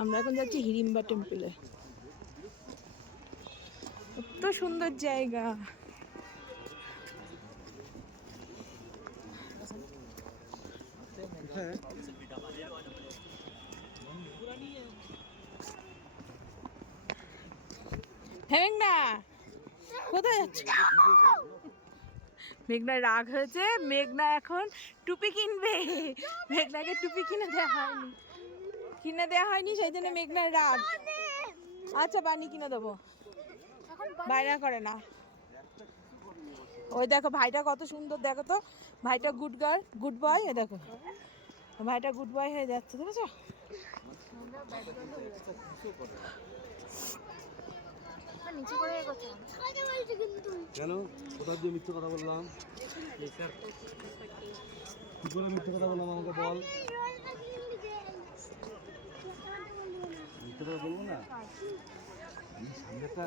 আমরা এখন যাচ্ছি হিড়িম্বা টেম্পলে। কত সুন্দর জায়গা। হ্যাঁ না, কোথায় যাচ্ছ? মেঘনার রাগ হয়েছে, মেঘনা এখন টুপি কিনবে। মেঘনাকে টুপি কিনে দেওয়া হয়নি, সেই জন্য মেঘনার রাগ। আচ্ছা বানি কিনে দেবো, বাইরে করে না। ওই দেখো ভাইটা কত সুন্দর, দেখো তো ভাইটা গুড গার্ল, গুড বয়। এ দেখো ভাইটা গুড বয় হয়ে যাচ্ছে, দেখেছো? কেন কোথাও দিয়ে মিথ্যে কথা বললাম? কি করে মিথ্যে কথা বললাম আমাকে বল। মিথ্যে কথা বলবো না, আমি সামনেটা